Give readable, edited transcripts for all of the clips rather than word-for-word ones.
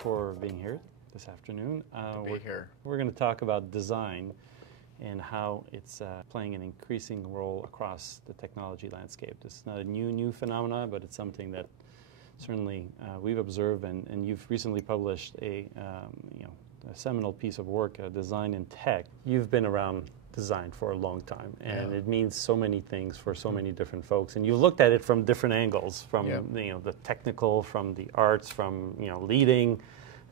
for being here this afternoon. We're going to talk about design and how it's playing an increasing role across the technology landscape. This is not a new phenomena, but it's something that certainly we've observed, and you've recently published a seminal piece of work, Design in Tech. You've been around design for a long time, and it means so many things for so many different folks. And you looked at it from different angles, from the technical, from the arts, from leading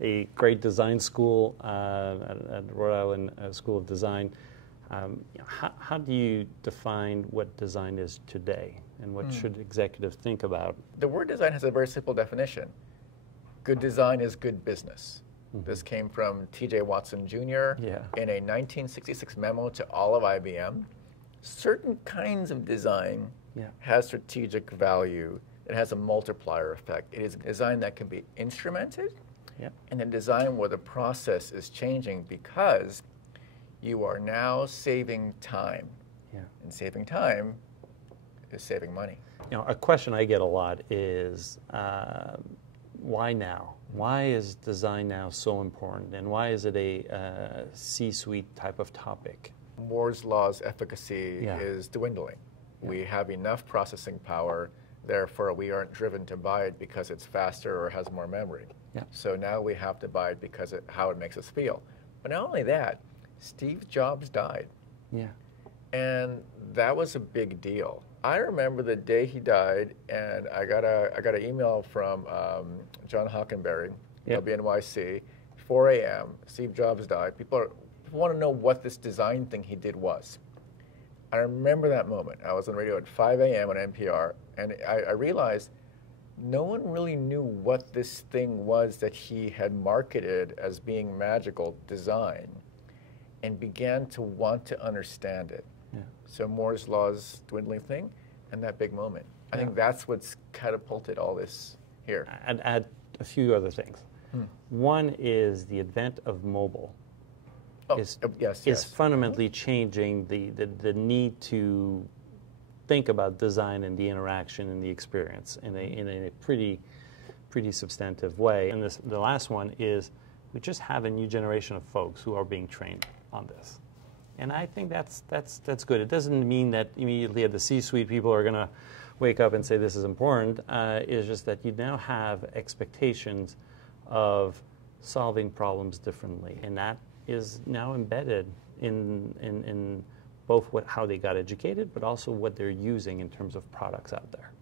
a great design school at Rhode Island School of Design. How do you define what design is today, and what should executives think about? The word design has a very simple definition. Good design is good business. This came from T.J. Watson Jr. In a 1966 memo to all of IBM. Certain kinds of design has strategic value. It has a multiplier effect. It is design that can be instrumented, and a design where the process is changing because you are now saving time. And saving time is saving money. A question I get a lot is, why now? Why is design now so important, and why is it a C-suite type of topic? Moore's law's efficacy is dwindling. We have enough processing power, therefore we aren't driven to buy it because it's faster or has more memory. So now we have to buy it because how it makes us feel. But not only that, Steve Jobs died. And that was a big deal. I remember the day he died, and I got an email from John Hockenberry, WNYC, 4 a.m. Steve Jobs died. People want to know what this design thing he did was. I remember that moment. I was on radio at 5 a.m. on NPR, and I realized no one really knew what this thing was that he had marketed as being magical design, and began to want to understand it. So Moore's law's dwindling thing, and that big moment. I think that's what's catapulted all this here. I'd add a few other things. One is the advent of mobile is fundamentally changing the need to think about design and the interaction and the experience in a pretty substantive way. And the last one is we just have a new generation of folks who are being trained on this. And I think that's good. It doesn't mean that immediately at the C-suite people are going to wake up and say this is important. It's just that you now have expectations of solving problems differently, and that is now embedded in both how they got educated, but also what they're using in terms of products out there.